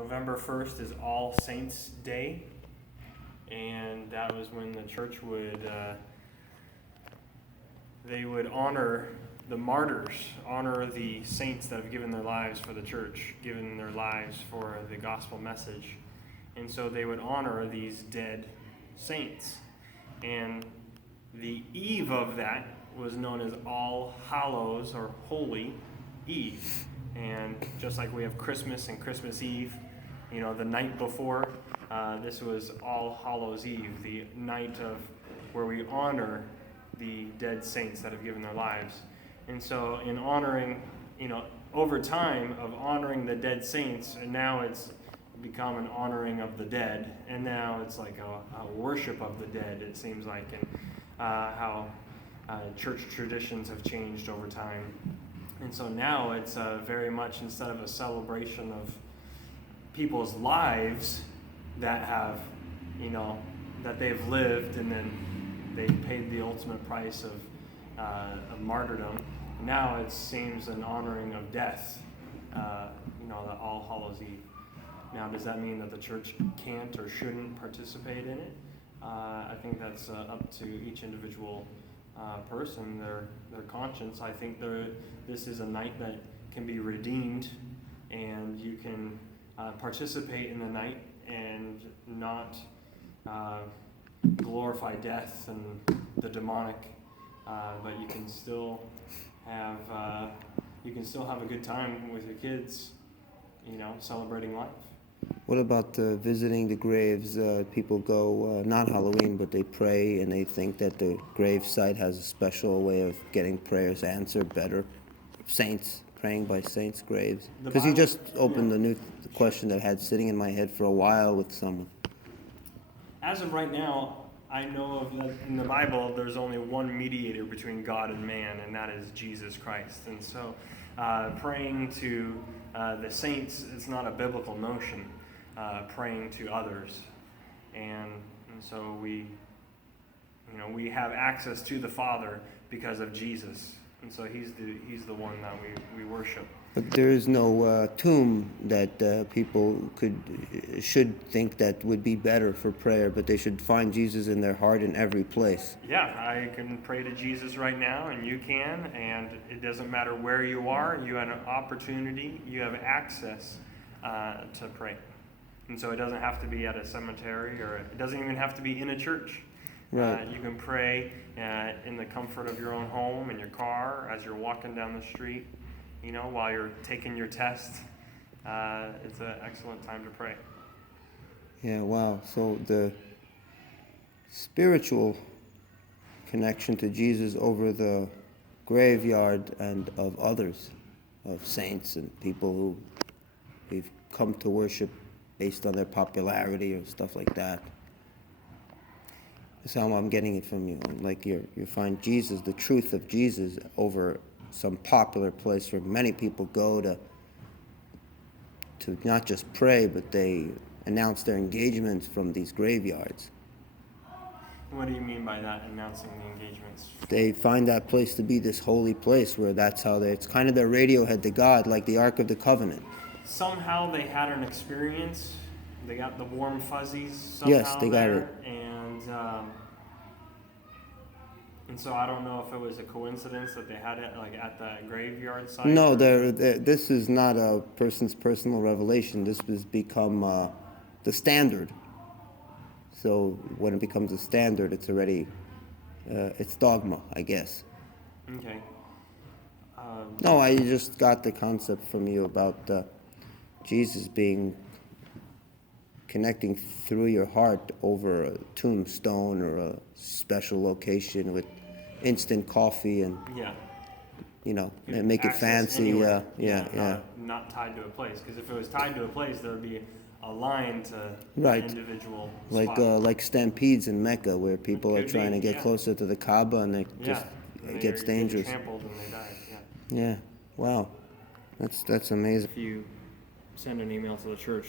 November 1st is All Saints Day, and that was when the church would they would honor the martyrs, honor the saints that have given their lives for the church, given their lives for the gospel message. And so they would honor these dead saints. And the eve of that was known as All Hallows or Holy Eve. And just like we have Christmas and Christmas Eve, the night before, this was All Hallows Eve, the night of where we honor the dead saints that have given their lives. And so in honoring, over time of honoring the dead saints, and now it's become an honoring of the dead, and now it's like a worship of the dead, it seems like, and how church traditions have changed over time. And so now it's very much, instead of a celebration of people's lives that have, that they've lived and then they paid the ultimate price of martyrdom, now it seems an honoring of death, the All Hallows Eve. Now, does that mean that the church can't or shouldn't participate in it? I think that's up to each individual person, their conscience. I think this is a night that can be redeemed, and you can participate in the night and not glorify death and the demonic, but you can still have a good time with your kids, celebrating life. What about visiting the graves? People go, not Halloween, but they pray, and they think that the grave site has a special way of getting prayers answered better. Saints, praying by saints' graves. Because you just opened a new question that I had sitting in my head for a while with someone. As of right now, I know of that in the Bible there's only one mediator between God and man, and that is Jesus Christ. And so praying to the saints is not a biblical notion, praying to others. And so we have access to the Father because of Jesus. And so he's the one that we worship. But there is no tomb that people should think that would be better for prayer, but they should find Jesus in their heart in every place. Yeah, I can pray to Jesus right now, and you can, and it doesn't matter where you are. You have an opportunity, you have access to pray. And so it doesn't have to be at a cemetery, or it doesn't even have to be in a church. Right. You can pray in the comfort of your own home, in your car, as you're walking down the street. While you're taking your test, it's an excellent time to pray. Yeah, wow. So the spiritual connection to Jesus over the graveyard and of others, of saints and people who we've come to worship based on their popularity or stuff like that. That's how I'm getting it from you. Like you find Jesus, the truth of Jesus, over some popular place where many people go to not just pray, but they announce their engagements from these graveyards. What do you mean by that, announcing the engagements? They find that place to be this holy place where that's how it's kind of their radiohead to God, like the Ark of the Covenant. Somehow they had an experience. They got the warm fuzzies somehow. Yes, they got it. And so I don't know if it was a coincidence that they had it at the graveyard site. No, this is not a person's personal revelation. This has become the standard. So when it becomes a standard, it's already it's dogma, I guess. Okay. No, I just got the concept from you about Jesus connecting through your heart over a tombstone or a special location with instant coffee and and make it fancy. Anywhere. Not tied to a place, because if it was tied to a place, there would be a line to right. an individual like spot. Like stampedes in Mecca, where people are trying to get closer to the Kaaba, and it gets dangerous. Trampled and they die. Yeah. Wow. That's amazing. If you send an email to the church,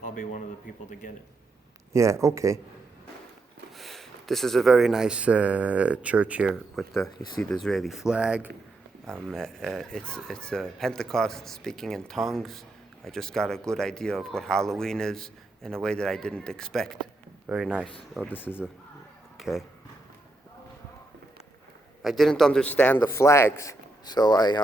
I'll be one of the people to get it. Yeah. Okay. This is a very nice church here with you see the Israeli flag. It's a Pentecost, speaking in tongues. I just got a good idea of what Halloween is in a way that I didn't expect. Very nice. Oh, this is okay. I didn't understand the flags, so I